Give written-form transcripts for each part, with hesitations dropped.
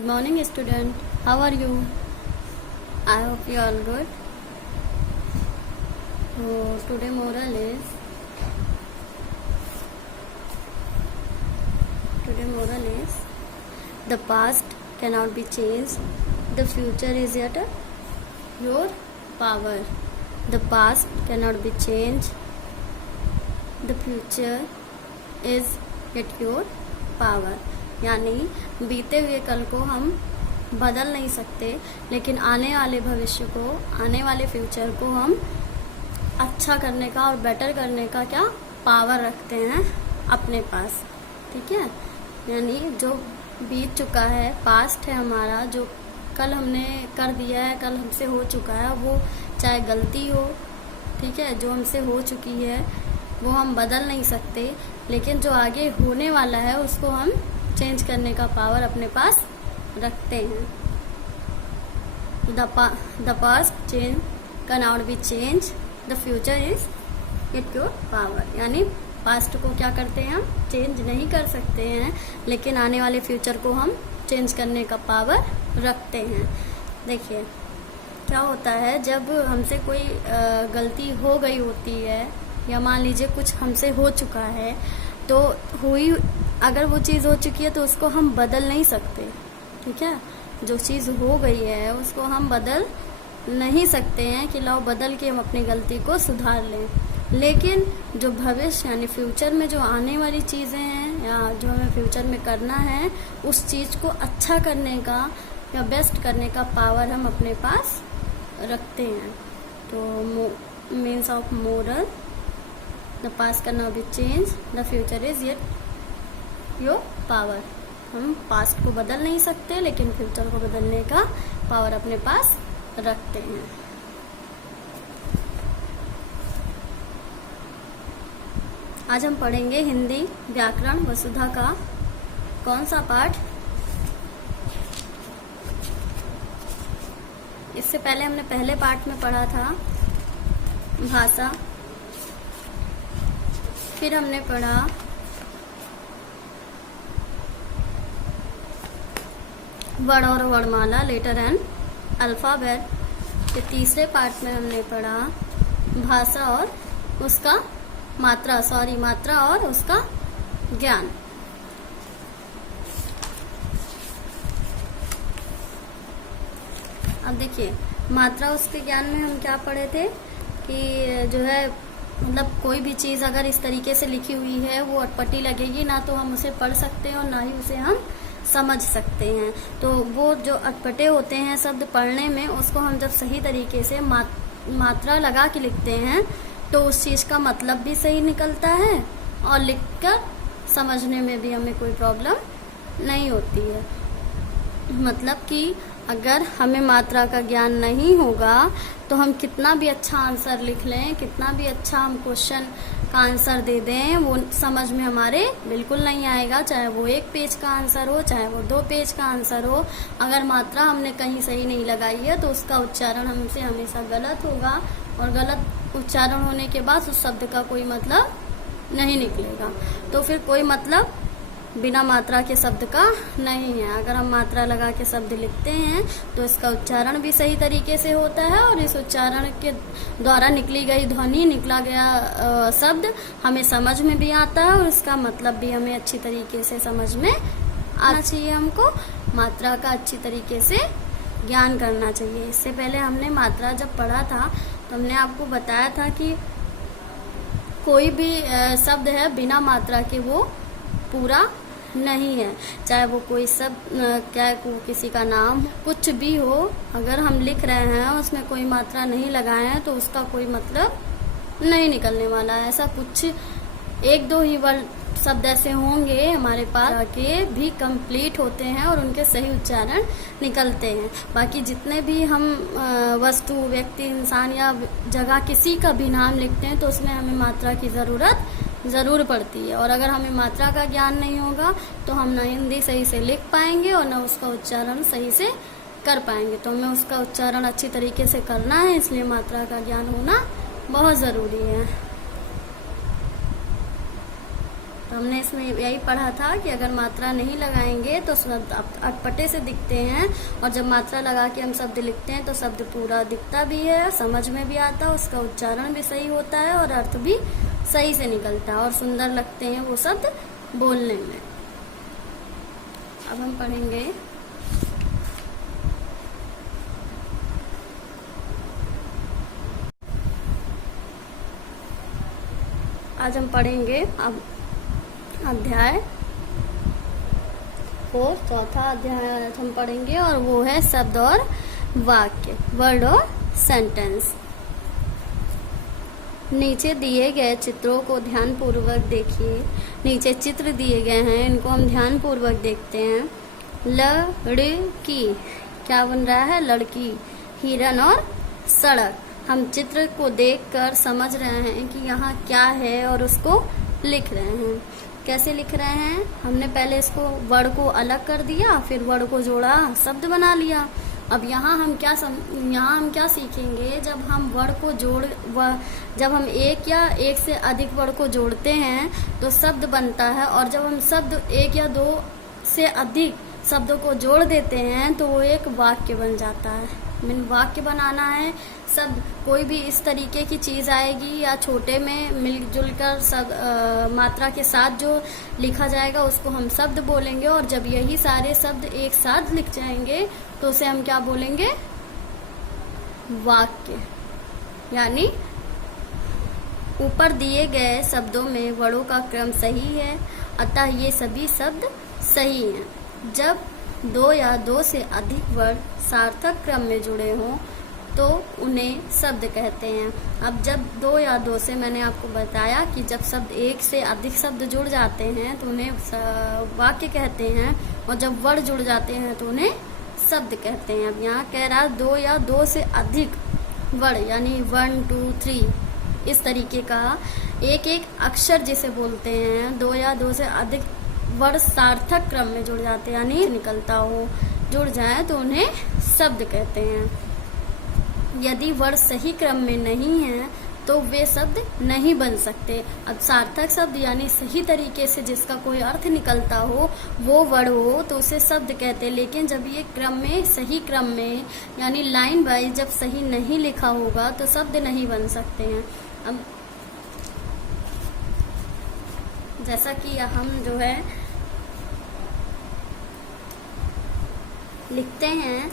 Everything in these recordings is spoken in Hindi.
Good morning, student. How are you? I hope you are good. So today moral is the past cannot be changed. The future is yet your power. The past cannot be changed. The future is yet your power. यानी बीते हुए कल को हम बदल नहीं सकते, लेकिन आने वाले भविष्य को, आने वाले फ्यूचर को हम अच्छा करने का और बेटर करने का क्या पावर रखते हैं अपने पास। ठीक है, यानी जो बीत चुका है, पास्ट है हमारा, जो कल हमने कर दिया है, कल हमसे हो चुका है, वो चाहे गलती हो, ठीक है, जो हमसे हो चुकी है वो हम बदल नहीं सकते, लेकिन जो आगे होने वाला है उसको हम चेंज करने का पावर अपने पास रखते हैं। The past change can not be change, the future is it your power. यानी पास्ट को क्या करते हैं, हम चेंज नहीं कर सकते हैं, लेकिन आने वाले फ्यूचर को हम चेंज करने का पावर रखते हैं। देखिए क्या होता है, जब हमसे कोई गलती हो गई होती है, या मान लीजिए कुछ हमसे हो चुका है, तो हुई अगर वो चीज़ हो चुकी है तो उसको हम बदल नहीं सकते। ठीक है, जो चीज़ हो गई है उसको हम बदल नहीं सकते हैं कि लाओ बदल के हम अपनी गलती को सुधार लें। लेकिन जो भविष्य यानी फ्यूचर में जो आने वाली चीज़ें हैं, या जो हमें फ्यूचर में करना है, उस चीज़ को अच्छा करने का या बेस्ट करने का पावर हम अपने पास रखते हैं। तो means of moral, the past can not be change, the future is yet your power. हम पास्ट को बदल नहीं सकते, लेकिन फ्यूचर को बदलने का पावर अपने पास रखते हैं। आज हम पढ़ेंगे हिंदी व्याकरण वसुधा का कौन सा पाठ। इससे पहले हमने पहले पाठ में पढ़ा था भाषा, फिर हमने पढ़ा वर्ण और वर्णमाला, लेटर एंड अल्फाबेट। फिर तीसरे पार्ट में हमने पढ़ा भाषा और उसका मात्रा और उसका ज्ञान। अब देखिए मात्रा उसके ज्ञान में हम क्या पढ़े थे कि जो है मतलब कोई भी चीज़ अगर इस तरीके से लिखी हुई है वो अटपटी लगेगी, ना तो हम उसे पढ़ सकते हैं और ना ही उसे हम समझ सकते हैं। तो वो जो अटपटे होते हैं शब्द पढ़ने में, उसको हम जब सही तरीके से मात्रा लगा के लिखते हैं तो उस चीज़ का मतलब भी सही निकलता है और लिखकर समझने में भी हमें कोई प्रॉब्लम नहीं होती है। मतलब कि अगर हमें मात्रा का ज्ञान नहीं होगा तो हम कितना भी अच्छा आंसर लिख लें, कितना भी अच्छा हम क्वेश्चन का आंसर दे दें, वो समझ में हमारे बिल्कुल नहीं आएगा। चाहे वो 1 पेज का आंसर हो, चाहे वो 2 पेज का आंसर हो, अगर मात्रा हमने कहीं सही नहीं लगाई है तो उसका उच्चारण हमसे हमेशा गलत होगा, और गलत उच्चारण होने के बाद उस शब्द का कोई मतलब नहीं निकलेगा। तो फिर कोई मतलब बिना मात्रा के शब्द का नहीं है। अगर हम मात्रा लगा के शब्द लिखते हैं तो इसका उच्चारण भी सही तरीके से होता है, और इस उच्चारण के द्वारा निकली गई ध्वनि, निकला गया शब्द हमें समझ में भी आता है, और इसका मतलब भी हमें अच्छी तरीके से समझ में आना चाहिए। हमको मात्रा का अच्छी तरीके से ज्ञान करना चाहिए। इससे पहले हमने मात्रा जब पढ़ा था तो हमने आपको बताया था कि कोई भी शब्द है बिना मात्रा के वो पूरा नहीं है। चाहे वो कोई क्या किसी का नाम कुछ भी हो, अगर हम लिख रहे हैं उसमें कोई मात्रा नहीं लगाए हैं तो उसका कोई मतलब नहीं निकलने वाला है। ऐसा कुछ 1-2 ही वर्ड शब्द ऐसे होंगे हमारे पास के भी कंप्लीट होते हैं और उनके सही उच्चारण निकलते हैं। बाकी जितने भी हम वस्तु, व्यक्ति, इंसान या जगह किसी का भी नाम लिखते हैं तो उसमें हमें मात्रा की ज़रूर पड़ती है। और अगर हमें मात्रा का ज्ञान नहीं होगा तो हम ना हिंदी सही से लिख पाएंगे और ना उसका उच्चारण सही से कर पाएंगे। तो हमें उसका उच्चारण अच्छी तरीके से करना है, इसलिए मात्रा का ज्ञान होना बहुत ज़रूरी है। तो हमने इसमें यही पढ़ा था कि अगर मात्रा नहीं लगाएंगे तो शब्द अटपटे से दिखते हैं, और जब मात्रा लगा के हम शब्द लिखते हैं तो शब्द पूरा दिखता भी है, समझ में भी आता है, उसका उच्चारण भी सही होता है और अर्थ भी सही से निकलता है और सुंदर लगते हैं वो शब्द बोलने में। अब हम पढ़ेंगे आज हम पढ़ेंगे अब अध्याय 4, चौथा अध्याय आज हम पढ़ेंगे और वो है शब्द और वाक्य, वर्ड और सेंटेंस। नीचे दिए गए चित्रों को ध्यान पूर्वक देखिए। नीचे चित्र दिए गए हैं, इनको हम ध्यान पूर्वक देखते हैं। लड़की, क्या बन रहा है? लड़की। हिरन और सड़क। हम चित्र को देखकर समझ रहे हैं कि यहाँ क्या है और उसको लिख रहे हैं। कैसे लिख रहे हैं? हमने पहले इसको वर्ड को अलग कर दिया, फिर वर्ड को जोड़ा, शब्द बना लिया। अब यहाँ हम क्या सीखेंगे? जब हम वर्ड को जब हम एक या एक से अधिक वर्ड को जोड़ते हैं तो शब्द बनता है, और जब हम शब्द एक या दो से अधिक शब्दों को जोड़ देते हैं तो वो एक वाक्य बन जाता है। वाक्य बनाना है, शब्द कोई भी इस तरीके की चीज आएगी या छोटे में मिलजुल कर मात्रा के साथ जो लिखा जाएगा उसको हम शब्द बोलेंगे, और जब यही सारे शब्द एक साथ लिख जाएंगे तो उसे हम क्या बोलेंगे? वाक्य। यानी ऊपर दिए गए शब्दों में वर्णों का क्रम सही है, अतः ये सभी शब्द सही हैं। जब दो या दो से अधिक वर्ण सार्थक क्रम में जुड़े हों तो उन्हें शब्द कहते हैं। अब जब दो या दो से, मैंने आपको बताया कि जब शब्द एक से अधिक शब्द जुड़ जाते हैं तो उन्हें वाक्य कहते हैं, और जब वर्ण जुड़ जाते हैं तो उन्हें शब्द कहते हैं। अब यहाँ कह रहा है दो या दो से अधिक वर्ण, यानी 1 2 3 इस तरीके का एक एक अक्षर जिसे बोलते हैं। दो या दो से अधिक वर्ण सार्थक क्रम में जुड़ जाते हैं, यानी निकलता हो, जुड़ जाए तो उन्हें शब्द कहते हैं। यदि वर्ण सही क्रम में नहीं है तो वे शब्द नहीं बन सकते। अब सार्थक शब्द यानी सही तरीके से जिसका कोई अर्थ निकलता हो, वो वर्ण हो तो उसे शब्द कहते हैं। लेकिन जब ये क्रम में, सही क्रम में यानी लाइन वाइज जब सही नहीं लिखा होगा तो शब्द नहीं बन सकते हैं। अब जैसा कि हम जो है लिखते हैं,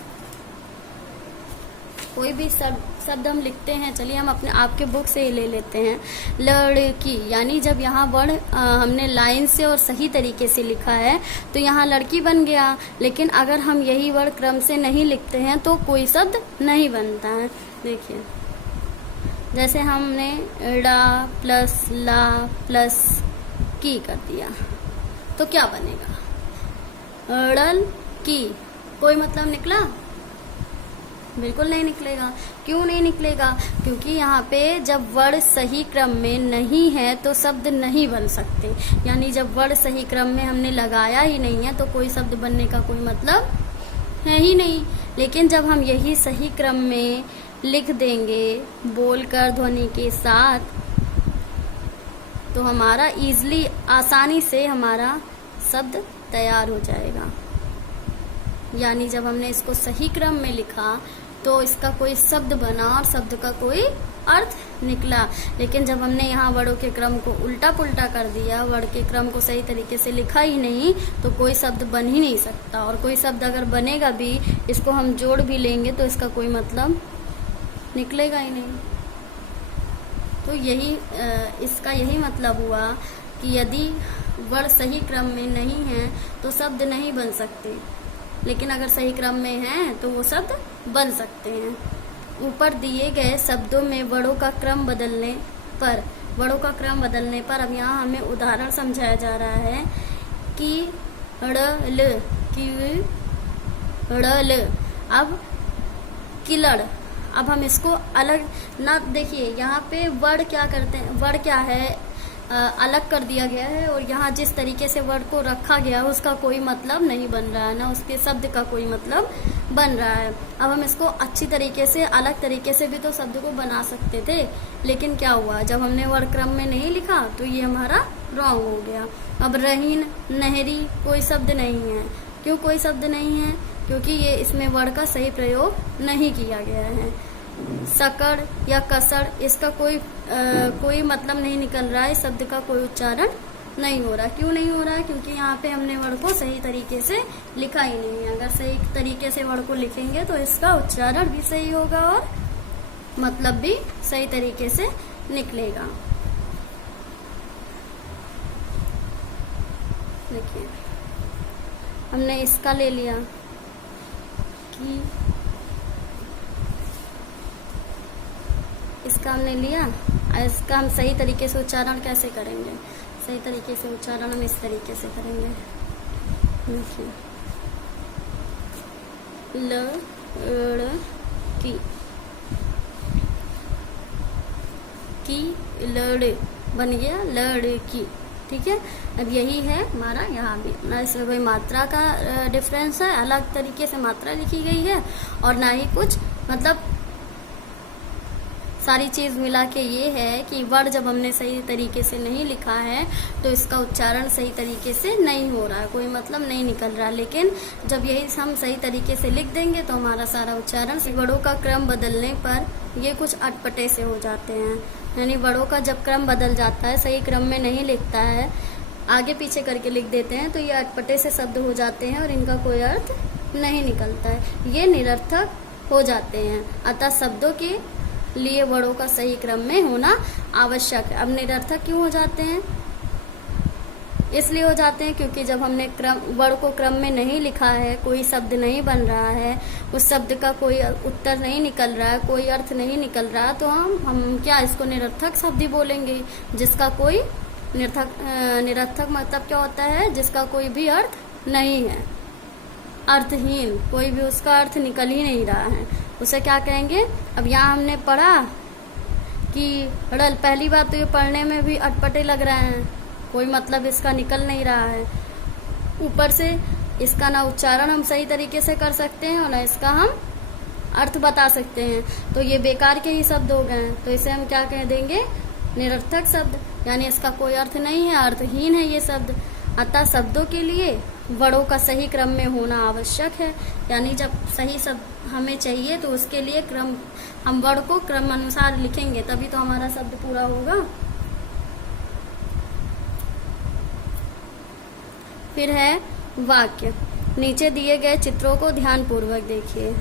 कोई भी शब्द हम लिखते हैं, चलिए हम अपने आपके बुक से ही ले लेते हैं। लड़की, यानी जब यहाँ वर्ण हमने लाइन से और सही तरीके से लिखा है तो यहाँ लड़की बन गया। लेकिन अगर हम यही वर्ण क्रम से नहीं लिखते हैं तो कोई शब्द नहीं बनता है। देखिए, जैसे हमने ड़ा प्लस ला प्लस की कर दिया तो क्या बनेगा? अड़ल की। कोई मतलब निकला? बिल्कुल नहीं निकलेगा। क्यों नहीं निकलेगा? क्योंकि यहाँ पे जब वर्ण सही क्रम में नहीं है तो शब्द नहीं बन सकते। यानी जब वर्ण सही क्रम में हमने लगाया ही नहीं है तो कोई शब्द बनने का कोई मतलब है ही नहीं। लेकिन जब हम यही सही क्रम में लिख देंगे बोलकर ध्वनि के साथ, तो हमारा इजीली, आसानी से हमारा शब्द तैयार हो जाएगा। यानी जब हमने इसको सही क्रम में लिखा तो इसका कोई शब्द बना और शब्द का कोई अर्थ निकला। लेकिन जब हमने यहाँ वर्णों के क्रम को उल्टा पुल्टा कर दिया, वर्ण के क्रम को सही तरीके से लिखा ही नहीं, तो कोई शब्द बन ही नहीं सकता। और कोई शब्द अगर बनेगा भी, इसको हम जोड़ भी लेंगे तो इसका कोई मतलब निकलेगा ही नहीं। तो यही इसका यही मतलब हुआ कि यदि वर्ण सही क्रम में नहीं है तो शब्द नहीं बन सकते, लेकिन अगर सही क्रम में है तो वो शब्द बन सकते हैं। ऊपर दिए गए शब्दों में वर्णों का क्रम बदलने पर, अब यहाँ हमें उदाहरण समझाया जा रहा है कि ड़ल, अब किलड़। अब हम इसको अलग ना, देखिए यहाँ पे वर्ण क्या करते हैं, वर्ण क्या है, अलग कर दिया गया है, और यहाँ जिस तरीके से वर्ड को रखा गया है उसका कोई मतलब नहीं बन रहा है, ना उसके शब्द का कोई मतलब बन रहा है। अब हम इसको अच्छी तरीके से, अलग तरीके से भी तो शब्द को बना सकते थे, लेकिन क्या हुआ, जब हमने वर्ड क्रम में नहीं लिखा तो ये हमारा रॉन्ग हो गया। अब रहीन, नहरी कोई शब्द नहीं है। क्यों कोई शब्द नहीं है? क्योंकि ये इसमें वर्ड का सही प्रयोग नहीं किया गया है। सकड़ या कसड़, इसका कोई मतलब नहीं निकल रहा है, शब्द का कोई उच्चारण नहीं हो रहा। क्यों नहीं हो रहा है? क्योंकि यहाँ पे हमने वर्ड को सही तरीके से लिखा ही नहीं है। अगर सही तरीके से वर्ड को लिखेंगे तो इसका उच्चारण भी सही होगा और मतलब भी सही तरीके से निकलेगा। देखिए, हमने इसका ले लिया कि, इसका हमने लिया, इसका हम सही तरीके से उच्चारण कैसे करेंगे? सही तरीके से उच्चारण हम इस तरीके से करेंगे। देखिए, की लड़ बन गया लड़की। ठीक है, अब यही है हमारा यहाँ भी ना, इसमें कोई मात्रा का डिफरेंस है, अलग तरीके से मात्रा लिखी गई है और ना ही कुछ मतलब सारी चीज मिला के ये है कि वर्ड जब हमने सही तरीके से नहीं लिखा है तो इसका उच्चारण सही तरीके से नहीं हो रहा है, कोई मतलब नहीं निकल रहा। लेकिन जब यही हम सही तरीके से लिख देंगे तो हमारा सारा उच्चारण, वर्डों का क्रम बदलने पर ये कुछ अटपटे से हो जाते हैं। यानी वर्डों का जब क्रम बदल जाता है, सही क्रम में नहीं लिखता है, आगे पीछे करके लिख देते हैं, तो ये अटपटे से शब्द हो जाते हैं और इनका कोई अर्थ नहीं निकलता है, ये निरर्थक हो जाते हैं। अतः शब्दों के लिए वर्डों का सही क्रम में होना आवश्यक है। अब निरर्थक क्यों हो जाते हैं? इसलिए हो जाते हैं क्योंकि जब हमने वर्ड को क्रम में नहीं लिखा है, कोई शब्द नहीं बन रहा है, उस शब्द का कोई उत्तर नहीं निकल रहा है, कोई अर्थ नहीं निकल रहा, तो हम क्या इसको निरर्थक शब्द ही बोलेंगे, जिसका कोई निरर्थक मतलब क्या होता है? जिसका कोई भी अर्थ नहीं है, अर्थहीन, कोई भी उसका अर्थ निकल ही नहीं रहा है, उसे क्या कहेंगे? अब यहाँ हमने पढ़ा कि रल, पहली बात तो ये पढ़ने में भी अटपटे लग रहे हैं, कोई मतलब इसका निकल नहीं रहा है, ऊपर से इसका ना उच्चारण हम सही तरीके से कर सकते हैं और ना इसका हम अर्थ बता सकते हैं, तो ये बेकार के ही शब्द हो गए हैं। तो इसे हम क्या कह देंगे? निरर्थक शब्द, यानी इसका कोई अर्थ नहीं है, अर्थहीन है ये शब्द। अतः शब्दों के लिए वर्डों का सही क्रम में होना आवश्यक है, यानी जब सही शब्द हमें चाहिए तो उसके लिए क्रम, हम वर्ड को क्रम अनुसार लिखेंगे तभी तो हमारा शब्द पूरा होगा। फिर है वाक्य। नीचे दिए गए चित्रों को ध्यानपूर्वक देखिए।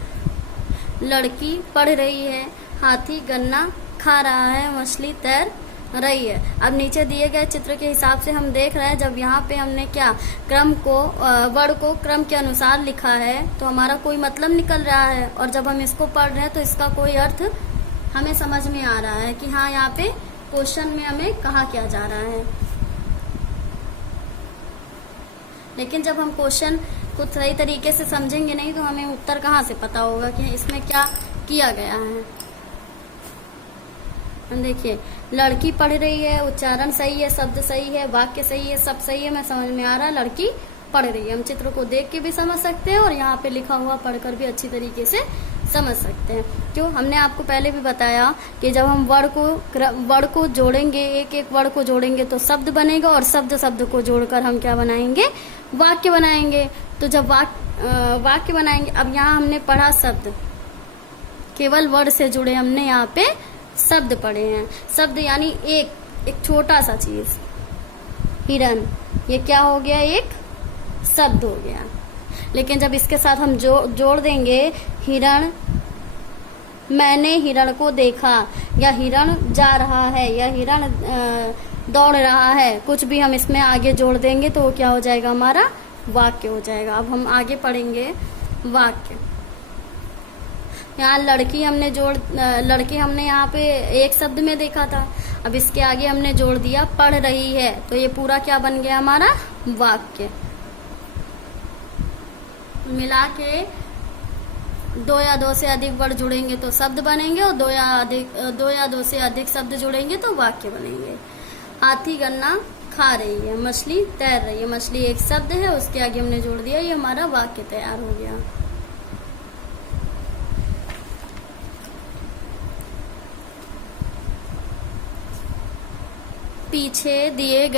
लड़की पढ़ रही है, हाथी गन्ना खा रहा है, मछली तैर रही है। अब नीचे दिए गए चित्र के हिसाब से हम देख रहे हैं, जब यहाँ पे हमने क्या क्रम को, वर्ड को क्रम के अनुसार लिखा है तो हमारा कोई मतलब निकल रहा है, और जब हम इसको पढ़ रहे हैं तो इसका कोई अर्थ हमें समझ में आ रहा है कि हाँ यहाँ पे क्वेश्चन में हमें कहा क्या जा रहा है। लेकिन जब हम क्वेश्चन को सही तरीके से समझेंगे नहीं तो हमें उत्तर कहाँ से पता होगा कि इसमें क्या किया गया है। देखिए, लड़की पढ़ रही है, उच्चारण सही है, शब्द सही है, वाक्य सही है, सब सही है, मैं समझ में आ रहा है लड़की पढ़ रही है। हम चित्र को देख के भी समझ सकते हैं और यहाँ पे लिखा हुआ पढ़कर भी अच्छी तरीके से समझ सकते हैं। क्यों? हमने आपको पहले भी बताया कि जब हम वर्ड को जोड़ेंगे, एक एक वर्ड को जोड़ेंगे तो शब्द बनेगा, और शब्द को जोड़कर हम क्या बनाएंगे? वाक्य बनाएंगे। तो जब वाक्य बनाएंगे, अब यहाँ हमने पढ़ा शब्द, केवल वर्ड से जुड़े हमने यहाँ पे शब्द पढ़े हैं। शब्द यानी एक छोटा सा चीज, हिरन, ये क्या हो गया? एक शब्द हो गया। लेकिन जब इसके साथ हम जोड़ देंगे, हिरण, मैंने हिरण को देखा, या हिरण जा रहा है, या हिरण दौड़ रहा है, कुछ भी हम इसमें आगे जोड़ देंगे तो वो क्या हो जाएगा? हमारा वाक्य हो जाएगा। अब हम आगे पढ़ेंगे वाक्य। यहाँ लड़की हमने यहाँ पे एक शब्द में देखा था, अब इसके आगे हमने जोड़ दिया पढ़ रही है, तो ये पूरा क्या बन गया? हमारा वाक्य। मिला के दो या दो से अधिक वर्ड जुड़ेंगे तो शब्द बनेंगे, और दो या दो से अधिक शब्द जुड़ेंगे तो वाक्य बनेंगे। हाथी गन्ना खा रही है, मछली तैर रही है, मछली एक शब्द है, उसके आगे हमने जोड़ दिया, ये हमारा वाक्य तैयार हो गया। पीछे दिए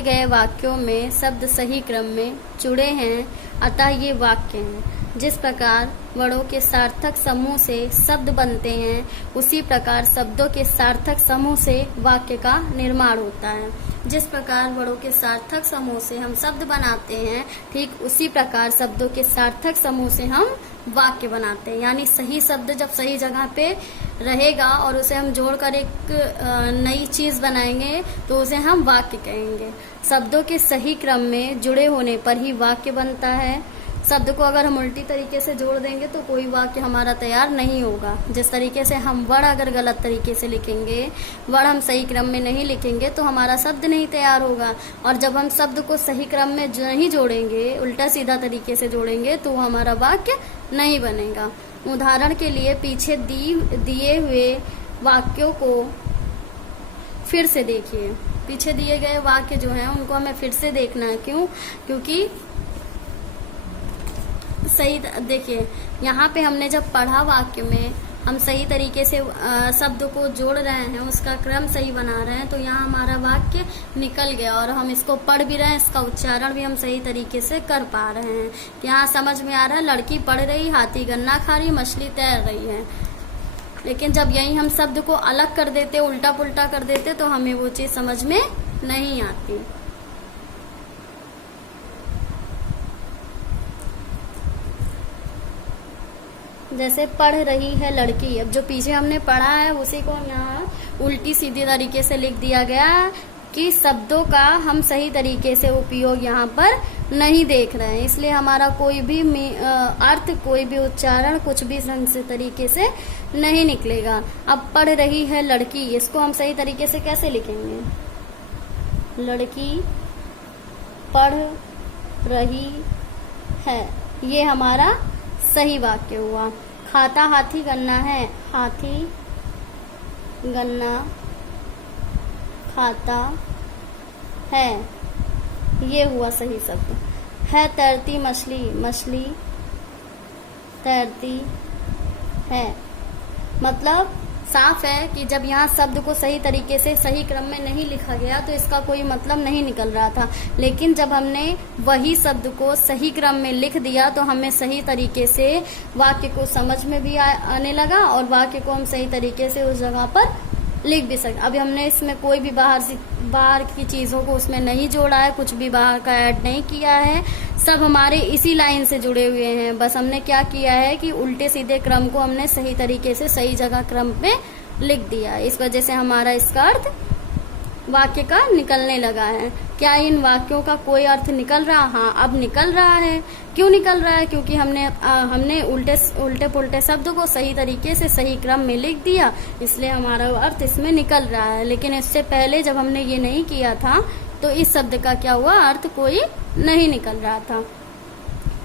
गए वाक्यों में शब्द सही क्रम में जुड़े हैं, अतः ये वाक्य हैं। जिस प्रकार वर्णों के सार्थक समूह से शब्द बनते हैं, उसी प्रकार शब्दों के सार्थक समूह से वाक्य का निर्माण होता है। जिस प्रकार वर्णों के सार्थक समूह से हम शब्द बनाते हैं, ठीक उसी प्रकार शब्दों के सार्थक समूह से हम वाक्य बनाते हैं। यानी सही शब्द जब सही जगह पे रहेगा और उसे हम जोड़कर एक नई चीज बनाएंगे तो उसे हम वाक्य कहेंगे। शब्दों के सही क्रम में जुड़े होने पर ही वाक्य बनता है। शब्द को अगर हम उल्टी तरीके से जोड़ देंगे तो कोई वाक्य हमारा तैयार नहीं होगा। जिस तरीके से हम वर्ण अगर गलत तरीके से लिखेंगे, वर्ण हम सही क्रम में नहीं लिखेंगे तो हमारा शब्द नहीं तैयार होगा। और जब हम शब्द को सही क्रम में नहीं जोड़ेंगे, उल्टा सीधा तरीके से जोड़ेंगे तो हमारा वाक्य नहीं बनेगा। उदाहरण के लिए पीछे दिए हुए वाक्यों को फिर से देखिए। पीछे दिए गए वाक्य जो हैं उनको हमें फिर से देखना है। क्यों? क्योंकि सही देखिए, यहाँ पे हमने जब पढ़ा वाक्य में हम सही तरीके से शब्द को जोड़ रहे हैं, उसका क्रम सही बना रहे हैं, तो यहाँ हमारा वाक्य निकल गया और हम इसको पढ़ भी रहे हैं, इसका उच्चारण भी हम सही तरीके से कर पा रहे हैं। यहाँ समझ में आ रहा है, लड़की पढ़ रही, हाथी गन्ना खा रही, मछली तैर रही है। लेकिन जब यही हम शब्द को अलग कर देते, उल्टा पुल्टा कर देते, तो हमें वो चीज समझ में नहीं आती। जैसे पढ़ रही है लड़की, अब जो पीछे हमने पढ़ा है उसी को यहाँ उल्टी सीधी तरीके से लिख दिया गया कि शब्दों का हम सही तरीके से उपयोग यहाँ पर नहीं देख रहे हैं, इसलिए हमारा कोई भी अर्थ, कोई भी उच्चारण, कुछ भी सही तरीके से नहीं निकलेगा। अब पढ़ रही है लड़की, इसको हम सही तरीके से कैसे लिखेंगे? लड़की पढ़ रही है, ये हमारा सही वाक्य हुआ। खाता हाथी गन्ना है, हाथी गन्ना खाता है, ये हुआ सही शब्द। है तैरती मछली, मछली तैरती है। मतलब साफ है कि जब यहाँ शब्द को सही तरीके से सही क्रम में नहीं लिखा गया तो इसका कोई मतलब नहीं निकल रहा था। लेकिन जब हमने वही शब्द को सही क्रम में लिख दिया तो हमें सही तरीके से वाक्य को समझ में भी आने लगा और वाक्य को हम सही तरीके से उस जगह पर लिख भी सकते। अभी हमने इसमें कोई भी बाहर की चीजों को उसमें नहीं जोड़ा है, कुछ भी बाहर का ऐड नहीं किया है, सब हमारे इसी लाइन से जुड़े हुए हैं। बस हमने क्या किया है कि उल्टे सीधे क्रम को हमने सही तरीके से सही जगह क्रम पे लिख दिया। इस वजह से हमारा इसका अर्थ वाक्य का निकलने लगा है। क्या इन वाक्यों का कोई अर्थ निकल रहा? हाँ, अब निकल रहा है। क्यों निकल रहा है? क्योंकि हमने उल्टे पुल्टे शब्द को सही तरीके से सही क्रम में लिख दिया, इसलिए हमारा अर्थ इसमें निकल रहा है। लेकिन इससे पहले जब हमने ये नहीं किया था तो इस शब्द का क्या हुआ? अर्थ कोई नहीं निकल रहा था।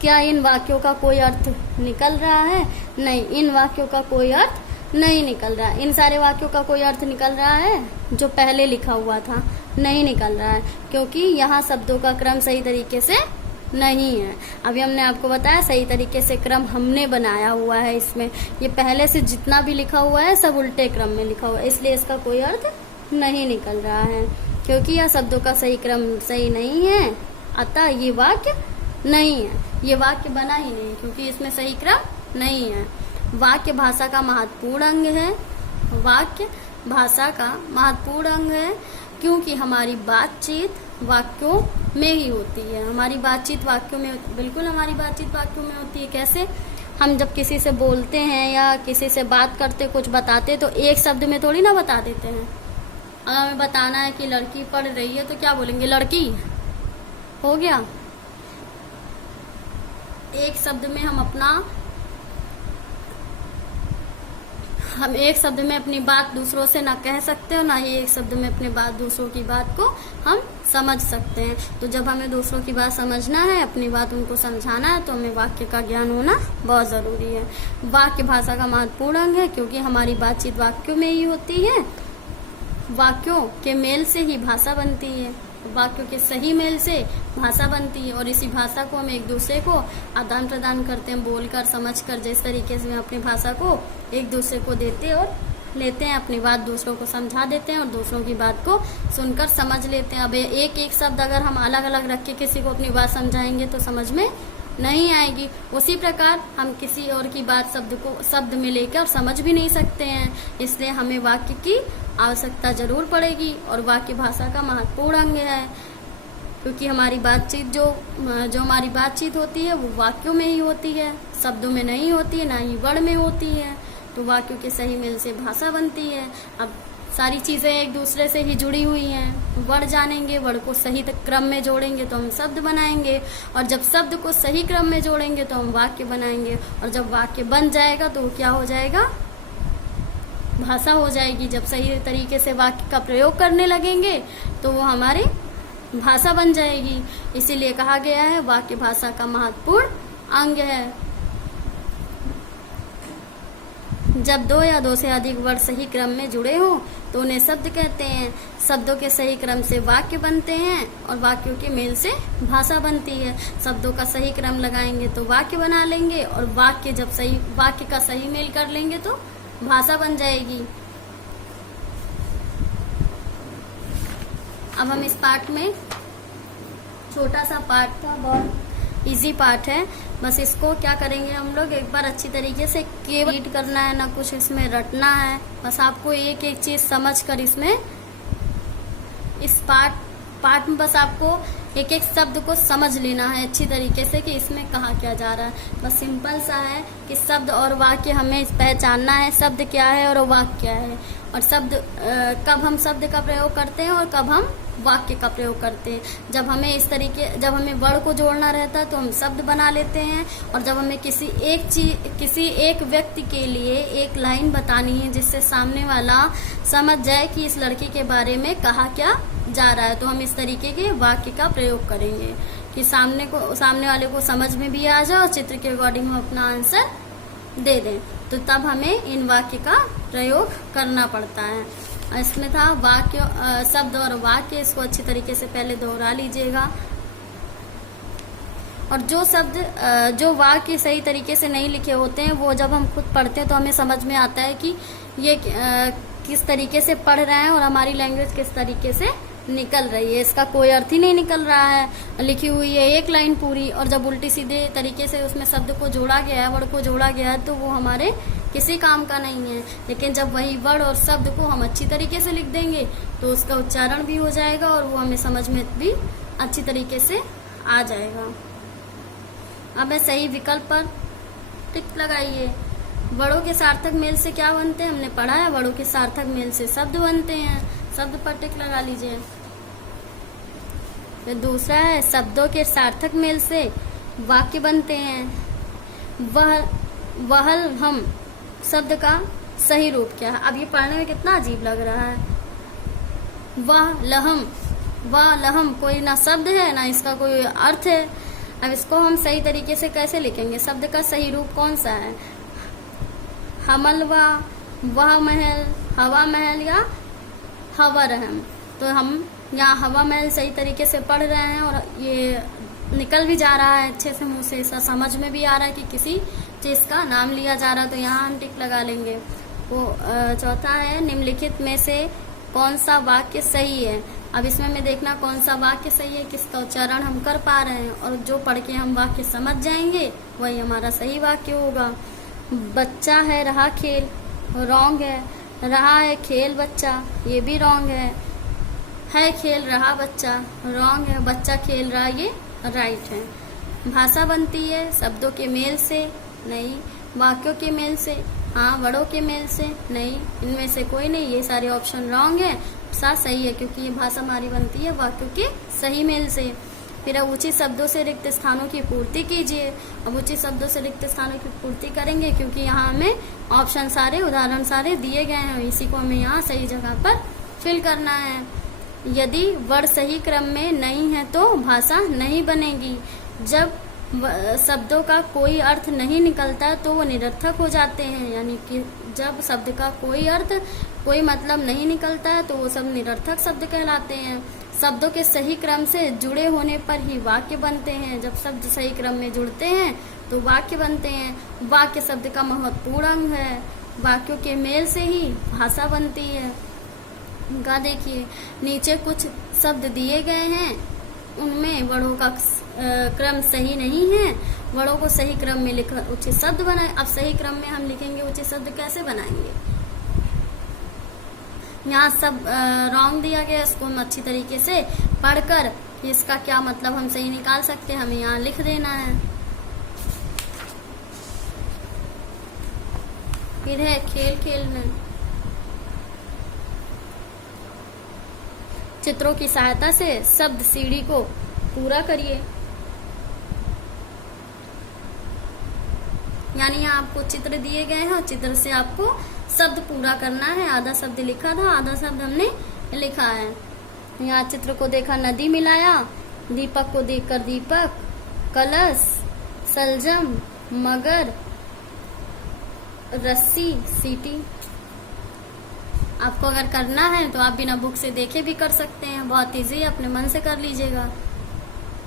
क्या इन वाक्यों का कोई अर्थ निकल रहा है? नहीं, इन वाक्यों का कोई अर्थ नहीं निकल रहा है। इन सारे वाक्यों का कोई अर्थ निकल रहा है जो पहले लिखा हुआ था? नहीं निकल रहा है, क्योंकि यहाँ शब्दों का क्रम सही तरीके से नहीं है। अभी हमने आपको बताया सही तरीके से क्रम हमने बनाया हुआ है। इसमें ये पहले से जितना भी लिखा हुआ है सब उल्टे क्रम में लिखा हुआ है, इसलिए इसका कोई अर्थ नहीं निकल रहा है। क्योंकि यह शब्दों का सही क्रम सही नहीं है, अतः ये वाक्य नहीं है, ये वाक्य बना ही नहीं, क्योंकि इसमें सही क्रम नहीं है। वाक्य भाषा का महत्वपूर्ण अंग है। वाक्य भाषा का महत्वपूर्ण अंग है क्योंकि हमारी बातचीत वाक्यों में ही होती है। हमारी बातचीत वाक्यों में, बिल्कुल हमारी बातचीत वाक्यों में होती है। कैसे? हम जब किसी से बोलते हैं या किसी से बात करते, कुछ बताते, तो एक शब्द में थोड़ी ना बता देते हैं। अगर हमें बताना है कि लड़की पढ़ रही है तो क्या बोलेंगे? लड़की। हो गया। एक शब्द में हम एक शब्द में अपनी बात दूसरों से ना कह सकते हो, ना ही एक शब्द में अपनी बात दूसरों की बात को हम समझ सकते हैं। तो जब हमें दूसरों की बात समझना है, अपनी बात उनको समझाना है, तो हमें वाक्य का ज्ञान होना बहुत जरूरी है। वाक्य भाषा का महत्वपूर्ण अंग है क्योंकि हमारी बातचीत वाक्यों में ही होती है। वाक्यों के मेल से ही भाषा बनती है। वाक्यों के सही मेल से भाषा बनती है और इसी भाषा को हम एक दूसरे को आदान प्रदान करते हैं, बोलकर समझकर, जिस तरीके से हम अपनी भाषा को एक दूसरे को देते और लेते हैं, अपनी बात दूसरों को समझा देते हैं और दूसरों की बात को सुनकर समझ लेते हैं। अब एक एक शब्द अगर हम अलग अलग रख के किसी को अपनी बात समझाएंगे तो समझ में नहीं आएगी। उसी प्रकार हम किसी और की बात शब्द में लेकर समझ भी नहीं सकते हैं, इसलिए हमें वाक्य की आवश्यकता जरूर पड़ेगी और वाक्य भाषा का महत्वपूर्ण अंग है, क्योंकि हमारी बातचीत जो हमारी बातचीत होती है वो वाक्यों में ही होती है, शब्दों में नहीं होती है, ना ही वर्ण में होती है। तो वाक्यों के सही मेल से भाषा बनती है। अब सारी चीजें एक दूसरे से ही जुड़ी हुई हैं। वर्ण जानेंगे, वर्ण को सही क्रम में जोड़ेंगे तो हम शब्द बनाएंगे, और जब शब्द को सही क्रम में जोड़ेंगे तो हम वाक्य बनाएंगे, और जब वाक्य बन जाएगा तो वो क्या हो जाएगा, भाषा हो जाएगी। जब सही तरीके से वाक्य का प्रयोग करने लगेंगे तो वो हमारी भाषा बन जाएगी। इसीलिए कहा गया है वाक्य भाषा का महत्वपूर्ण अंग है। जब दो या दो से अधिक वर्ण सही क्रम में जुड़े हों तो उन्हें शब्द कहते हैं। शब्दों के सही क्रम से वाक्य बनते हैं और वाक्यों के मेल से भाषा बनती है। शब्दों का सही क्रम लगाएंगे तो वाक्य बना लेंगे, और वाक्य का सही मेल कर लेंगे तो भाषा बन जाएगी। अब हम इस पार्ट में, छोटा सा पार्ट था, बहुत इजी पार्ट है, बस इसको क्या करेंगे हम लोग एक बार अच्छी तरीके से केवल रीड करना है, ना कुछ इसमें रटना है। बस आपको एक एक चीज समझ कर इसमें इस पार्ट में बस आपको एक एक शब्द को समझ लेना है अच्छी तरीके से कि इसमें कहा क्या जा रहा है। बस सिंपल सा है कि शब्द और वाक्य हमें पहचानना है, शब्द क्या है और वाक्य क्या है, और कब हम शब्द का प्रयोग करते हैं और कब हम वाक्य का प्रयोग करते हैं। जब हमें वर्ण को जोड़ना रहता है तो हम शब्द बना लेते हैं, और जब हमें किसी एक व्यक्ति के लिए एक लाइन बतानी है जिससे सामने वाला समझ जाए कि इस लड़की के बारे में कहा क्या जा रहा है, तो हम इस तरीके के वाक्य का प्रयोग करेंगे कि सामने वाले को समझ में भी आ जाए और चित्र के अकॉर्डिंग हम अपना आंसर दे दें। तो तब हमें इन वाक्य का प्रयोग करना पड़ता है। इसमें था वाक्य, शब्द और वाक्य, इसको अच्छी तरीके से पहले दोहरा लीजिएगा। और जो वाक्य सही तरीके से नहीं लिखे होते हैं वो जब हम खुद पढ़ते हैं तो हमें समझ में आता है कि ये किस तरीके से पढ़ रहे हैं और हमारी लैंग्वेज किस तरीके से निकल रही है। इसका कोई अर्थ ही नहीं निकल रहा है, लिखी हुई है एक लाइन पूरी, और जब उल्टी सीधे तरीके से उसमें शब्द को जोड़ा गया है, वर्ण को जोड़ा गया है, तो वो हमारे किसी काम का नहीं है। लेकिन जब वही वर्ण और शब्द को हम अच्छी तरीके से लिख देंगे तो उसका उच्चारण भी हो जाएगा और वो हमें समझ में भी अच्छी तरीके से आ जाएगा। अब सही विकल्प पर टिक लगाइए। वर्णों के सार्थक मेल से क्या बनते हैं, हमने पढ़ा है, वर्णों के सार्थक मेल से शब्द बनते हैं। शब्द पर टिक लगा लीजिए। फिर दूसरा है शब्दों के सार्थक मेल से वाक्य बनते हैं। वहल हम शब्द का सही रूप क्या है। अब ये पढ़ने में कितना अजीब लग रहा है। वह लहम कोई ना शब्द है ना इसका कोई अर्थ है। अब इसको हम सही तरीके से कैसे लिखेंगे, शब्द का सही रूप कौन सा है, हमलवा, वह महल, हवा महल या हवा रहम। तो हम यहाँ हवा महल सही तरीके से पढ़ रहे हैं और ये निकल भी जा रहा है अच्छे से मुंह से, ऐसा समझ में भी आ रहा है कि किसी चीज का नाम लिया जा रहा है, तो यहाँ हम टिक लगा लेंगे। वो चौथा है निम्नलिखित में से कौन सा वाक्य सही है। अब इसमें हमें देखना कौन सा वाक्य सही है, किसका उच्चारण हम कर पा रहे हैं, और जो पढ़ के हम वाक्य समझ जाएंगे वही हमारा सही वाक्य होगा। बच्चा है रहा खेल, रॉन्ग है। रहा है खेल बच्चा, ये भी रॉन्ग है खेल रहा बच्चा, रॉन्ग है। बच्चा खेल रहा, ये राइट है। भाषा बनती है शब्दों के मेल से, नहीं। वाक्यों के मेल से, हाँ। वर्णों के मेल से, नहीं। इनमें से कोई नहीं, ये सारे ऑप्शन रॉन्ग है। सा सही है क्योंकि ये भाषा हमारी बनती है वाक्यों के सही मेल से। फिर अब उचित शब्दों से रिक्त स्थानों की पूर्ति कीजिए। अब उचित शब्दों से रिक्त स्थानों की पूर्ति करेंगे क्योंकि यहाँ हमें ऑप्शन सारे, उदाहरण सारे दिए गए हैं, इसी को हमें यहाँ सही जगह पर फिल करना है। यदि वर्ण सही क्रम में नहीं है तो भाषा नहीं बनेगी। जब शब्दों का कोई अर्थ नहीं निकलता तो वो निरर्थक हो जाते हैं, यानी कि जब शब्द का कोई अर्थ कोई मतलब नहीं निकलता है तो वो सब निरर्थक शब्द कहलाते हैं। शब्दों के सही क्रम से जुड़े होने पर ही वाक्य बनते हैं। जब शब्द सही क्रम में जुड़ते हैं तो वाक्य बनते हैं। वाक्य शब्द का महत्वपूर्ण अंग है। वाक्यों के मेल से ही भाषा बनती है। का देखिए, नीचे कुछ शब्द दिए गए हैं, उनमें वर्णों का क्रम सही नहीं है। वर्णों को सही क्रम में लिखकर उचित शब्द बनाए। अब सही क्रम में हम लिखेंगे, उचित शब्द कैसे बनाएंगे? यहाँ सब रॉन्ग दिया गया, इसको हम अच्छी तरीके से पढ़कर इसका क्या मतलब हम सही निकाल सकते हैं, हमें यहाँ लिख देना है। फिर है खेल खेलना। चित्रों की सहायता से शब्द सीढ़ी को पूरा करिए। यानी यहाँ आपको चित्र दिए गए हैं और चित्र से आपको शब्द पूरा करना है। आधा शब्द लिखा था, आधा शब्द हमने लिखा है। यहाँ चित्र को देखा नदी मिलाया, दीपक को देखकर दीपक, कलश, सलजम, मगर, रस्सी, सीटी। आपको अगर करना है तो आप बिना बुक से देखे भी कर सकते हैं, बहुत इजी, अपने मन से कर लीजिएगा।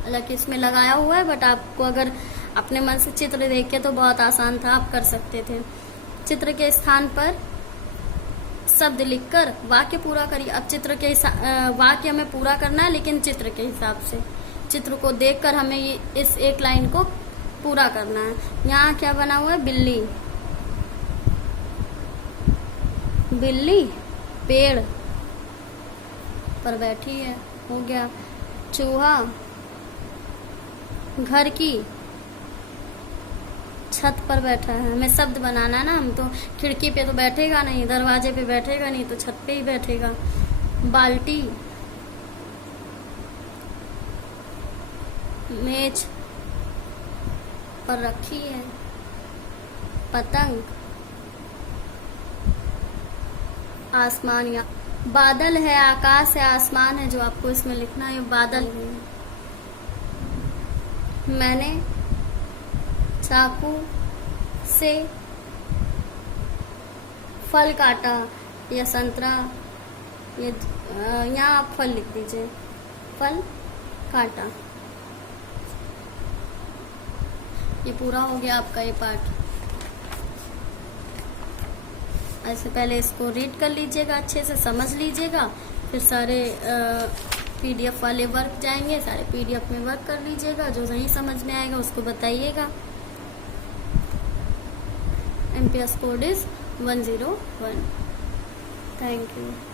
हालांकि इसमें लगाया हुआ है, बट आपको अगर अपने मन से चित्र देख के तो बहुत आसान था, आप कर सकते थे। चित्र के स्थान पर शब्द लिखकर वाक्य पूरा करिए। अब चित्र के वाक्य हमें पूरा करना है, लेकिन चित्र के हिसाब से। चित्र को देखकर हमें इस एक लाइन को पूरा करना है। यहाँ क्या बना हुआ है? बिल्ली, बिल्ली पेड़ पर बैठी है, हो गया। चूहा घर की छत पर बैठा है। हमें शब्द बनाना है ना, हम तो खिड़की पे तो बैठेगा नहीं, दरवाजे पे बैठेगा नहीं, तो छत पे ही बैठेगा। बाल्टी मेज पर रखी है। पतंग आसमान, या बादल है, आकाश है, आसमान है, जो आपको इसमें लिखना है बादल है। मैंने चाकू से फल काटा, या संतरा, ये यहाँ आप फल लिख दीजिए, फल काटा। ये पूरा हो गया आपका ये पार्ट। ऐसे पहले इसको रीड कर लीजिएगा, अच्छे से समझ लीजिएगा, फिर सारे पीडीएफ वाले वर्क जाएंगे, सारे पीडीएफ में वर्क कर लीजिएगा। जो नहीं समझ में आएगा उसको बताइएगा। MPS code is 101। Thank you.